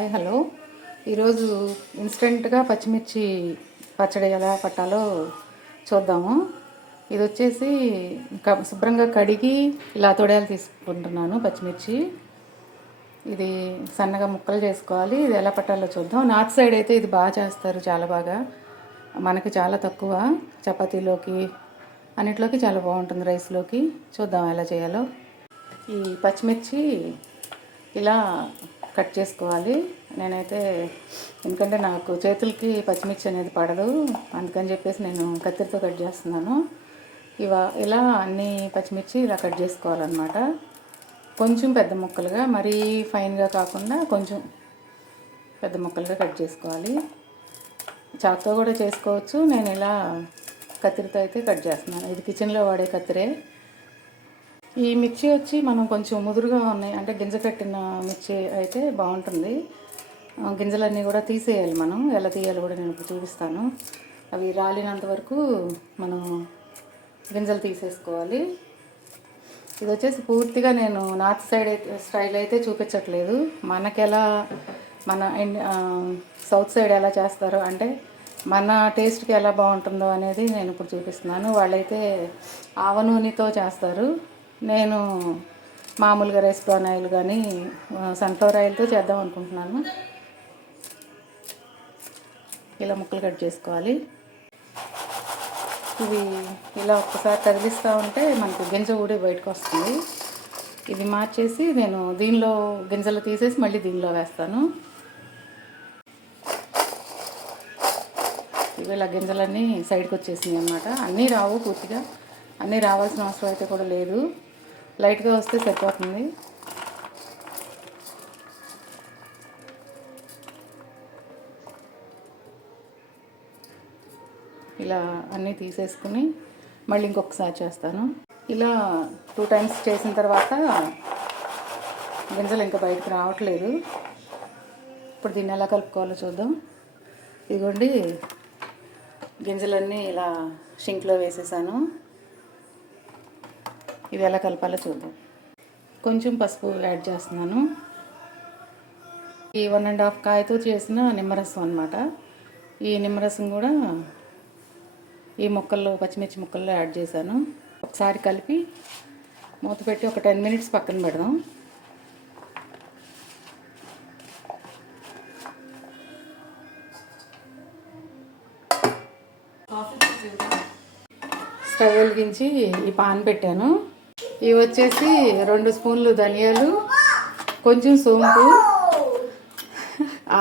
Hi hello. ఈరోజు ఇన్స్టెంట్గా పచ్చిమిర్చి పచ్చడి ఎలా పట్టాలో చూద్దాము. ఇది వచ్చేసి క- శుభ్రంగా కడిగి ఇలా తొడయాలు తీసుకుంటున్నాను పచ్చిమిర్చి. ఇది సన్నగా ముక్కలు చేసుకోవాలి. ఇది ఎలా పట్టాలో చూద్దాం. నార్త్ సైడ్ అయితే ఇది బాగా చేస్తారు చాలా బాగా. మనకి చాలా తక్కువ. చపాతీలోకి అన్నిట్లోకి చాలా బాగుంటుంది రైస్లోకి. చూద్దాం ఎలా చేయాలో. ఈ పచ్చిమిర్చి ఇలా కట్ చేసుకోవాలి. నేనైతే ఎందుకంటే నాకు చేతులకి పచ్చిమిర్చి అనేది పడదు. అందుకని చెప్పేసి నేను కత్తిరితో కట్ చేస్తున్నాను. ఇవా ఇలా అన్ని పచ్చిమిర్చి ఇలా కట్ చేసుకోవాలన్నమాట. కొంచెం పెద్ద ముక్కలుగా మరీ ఫైన్గా కాకుండా కొంచెం పెద్ద ముక్కలుగా కట్ చేసుకోవాలి. చాకుతో కూడా చేసుకోవచ్చు. నేను ఇలా కత్తిరితో అయితే కట్ చేస్తున్నాను. ఇది కిచెన్లో వాడే కత్తిరే. ఈ మిర్చి వచ్చి మనం కొంచెం ముదురుగా ఉన్నాయి. అంటే గింజ కట్టిన మిర్చి అయితే బాగుంటుంది. గింజలన్నీ కూడా తీసేయాలి మనం. ఎలా తీయాలి కూడా నేను ఇప్పుడు చూపిస్తాను. అవి రాలినంత వరకు మనం గింజలు తీసేసుకోవాలి. ఇది వచ్చేసి పూర్తిగా నేను నార్త్ సైడ్ అయితే స్టైల్ అయితే చూపించట్లేదు. మనకి ఎలా మన సౌత్ సైడ్ ఎలా చేస్తారో అంటే మన టేస్ట్కి ఎలా బాగుంటుందో అనేది నేను ఇప్పుడు చూపిస్తున్నాను. వాళ్ళైతే ఆవ నూనెతో చేస్తారు. నేను మామూలుగా రైస్ రెస్టారెంట్ ఆయిల్ కానీ సన్ఫ్లవర్ ఆయిల్తో చేద్దాం అనుకుంటున్నాను. ఇలా ముక్కలు కట్ చేసుకోవాలి. ఇవి ఇలా ఒక్కసారి తగిలిస్తూ ఉంటే మనకు గింజ ఊడి బయటకు వస్తుంది. ఇది మార్చేసి నేను దీనిలో గింజలు తీసేసి మళ్ళీ దీనిలో వేస్తాను. ఇవి ఇలా గింజలన్నీ సైడ్కి వచ్చేసినాయి అనమాట అన్నీ రావు పూర్తిగా. అన్నీ రావాల్సిన అవసరం అయితే కూడా లేదు. లైట్గా వస్తే సరిపోతుంది. ఇలా అన్నీ తీసేసుకుని మళ్ళీ ఇంకొకసారి చేస్తాను. ఇలా టూ టైమ్స్ చేసిన తర్వాత గింజలు ఇంకా బయటకు రావట్లేదు. ఇప్పుడు దీన్ని ఎలా కలుపుకోవాలో చూద్దాం. ఇదిగోండి గింజలన్నీ ఇలా షింక్లో వేసేసాను. ఇది ఎలా కలపాలో చూద్దాం. కొంచెం పసుపు యాడ్ చేస్తున్నాను. ఈ వన్ అండ్ హాఫ్ కాయతో చేసిన నిమ్మరసం అనమాట ఈ నిమ్మరసం కూడా ఈ ముక్కల్లో పచ్చిమిర్చి ముక్కల్లో యాడ్ చేశాను. ఒకసారి కలిపి మూత పెట్టి ఒక టెన్ మినిట్స్ పక్కన పెడదాం. స్టవ్ వెలిగించి ఈ పాన్ పెట్టాను. ఇవి వచ్చేసి రెండు స్పూన్లు ధనియాలు కొంచెం సోంపు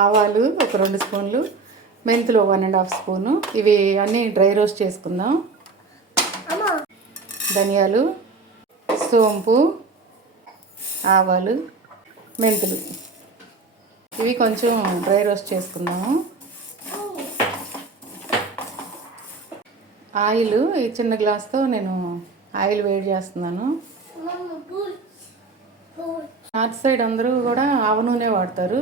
ఆవాలు ఒక రెండు స్పూన్లు మెంతులు వన్ అండ్ హాఫ్ స్పూను. ఇవి అన్నీ డ్రై రోస్ట్ చేసుకుందాం. ధనియాలు సోంపు ఆవాలు మెంతులు. ఇవి కొంచెం డ్రై రోస్ట్ చేసుకుందాము ఆయిల్ ఈ చిన్న గ్లాస్తో నేను ఆయిల్ వేడి చేస్తున్నాను. నార్త్ సైడ్ అందరూ కూడా ఆవ నూనె వాడతారు.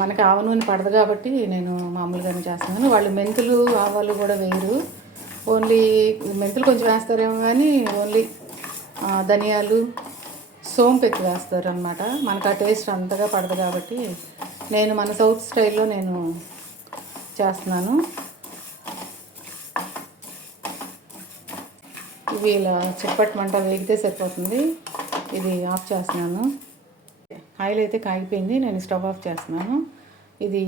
మనకి ఆవ నూనె పడదు కాబట్టి నేను మామూలుగానే చేస్తున్నాను. వాళ్ళు మెంతులు ఆవాలు కూడా వేయరు. ఓన్లీ మెంతులు కొంచెం వేస్తారేమో కానీ ఓన్లీ ధనియాలు సోంపు ఎక్కువ వేస్తారు అనమాట మనకు ఆ టేస్ట్ అంతగా పడదు కాబట్టి నేను మన సౌత్ స్టైల్లో నేను చేస్తున్నాను. ఇవి ఇలా చిప్పటి మంట వేగితే సరిపోతుంది. ఇది ఆఫ్ చేస్తున్నాను. ఆయిల్ అయితే కాగిపోయింది. నేను స్టవ్ ఆఫ్ చేస్తున్నాను. ఇది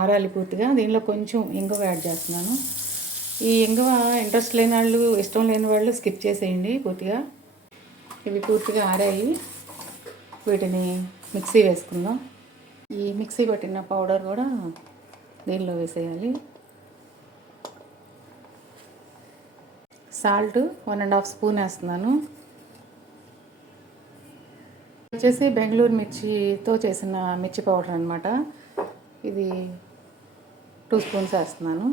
ఆరాలి పూర్తిగా. దీనిలో కొంచెం ఇంగువ యాడ్ చేస్తున్నాను. ఈ ఇంగువ ఇంట్రెస్ట్ లేని వాళ్ళు ఇష్టం లేని వాళ్ళు స్కిప్ చేసేయండి పూర్తిగా. ఇవి పూర్తిగా ఆరాయి. వీటిని మిక్సీ వేసుకుందాం. ఈ మిక్సీ పట్టిన పౌడర్ కూడా దీనిలో వేసేయాలి. Salt one and half spoon వేస్తున్నాను. వచ్చేసి బెంగళూరు మిర్చితో చేసిన మిర్చి పౌడర్ అనమాట ఇది టూ స్పూన్స్ వేస్తున్నాను.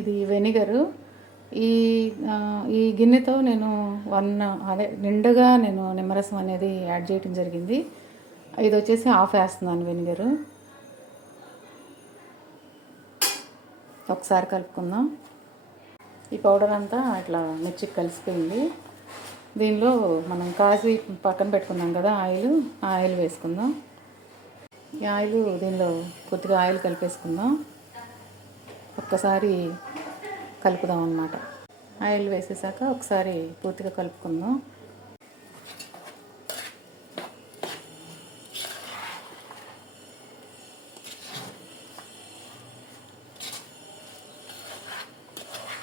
ఇది వెనిగరు. ఈ ఈ గిన్నెతో నేను వన్ అదే నిండుగా నేను నిమ్మరసం అనేది యాడ్ చేయటం జరిగింది. ఇది వచ్చేసి హాఫ్ వేస్తున్నాను వెనిగరు. ఒకసారి కలుపుకుందాం. ఈ పౌడర్ అంతా ఇట్లా మిర్చికి కలిసిపోయింది. దీనిలో మనం కాసి పక్కన పెట్టుకున్నాం కదా ఆయిల్. ఆ ఆయిల్ వేసుకుందాం. ఈ ఆయిల్ దీనిలో కొద్దిగా ఆయిల్ కలిపేసుకుందాం. ఒక్కసారి కలుపుదాం అన్నమాట. ఆయిల్ వేసేసాక ఒకసారి పూర్తిగా కలుపుకుందాం.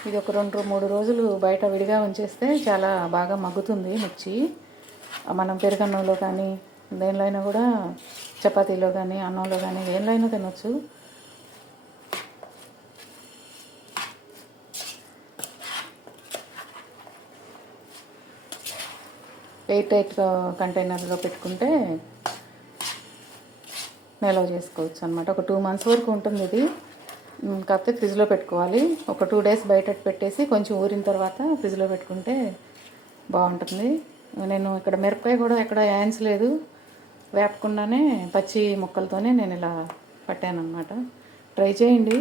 ఇది ఒక రెండు మూడు రోజులు బయట విడిగా ఉంచేస్తే చాలా బాగా మగ్గుతుంది మిర్చి. మనం పెరుగన్నంలో కానీ దేనిలో అయినా కూడా చపాతీలో కానీ అన్నంలో కానీ దేనిలో అయినా తినొచ్చు. ఎయిట్ ఎయిట్ కంటైనర్లో పెట్టుకుంటే నిల్వ చేసుకోవచ్చు అనమాట ఒక టూ మంత్స్ వరకు ఉంటుంది ఇది. కాకపోతే ఫ్రిడ్జ్లో పెట్టుకోవాలి. ఒక టూ డేస్ బయట పెట్టేసి కొంచెం ఊరిన తర్వాత ఫ్రిడ్జ్లో పెట్టుకుంటే బాగుంటుంది. నేను ఇక్కడ మిరపకాయ కూడా ఎక్కడ వేయించలేదు వేపకుండానే పచ్చి ముక్కలతోనే నేను ఇలా పట్టాను ట్రై చేయండి.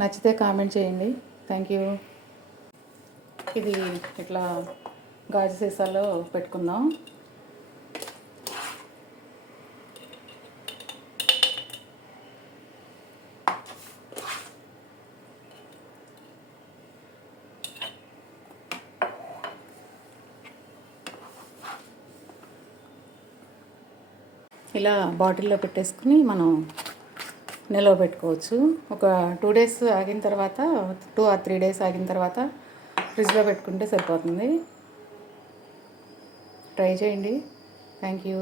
నచ్చితే కామెంట్ చేయండి. థ్యాంక్ యూ ఇది ఇట్లా గాజు సీసాలో పెట్టుకుందాం. ఇలా బాటిల్లో పెట్టేసుకుని మనం నిల్వ పెట్టుకోవచ్చు. ఒక టూ డేస్ ఆగిన తర్వాత టూ ఆర్ త్రీ డేస్ ఆగిన తర్వాత ఫ్రిడ్జ్లో పెట్టుకుంటే సరిపోతుంది. ట్రై చేయండి. Thank you.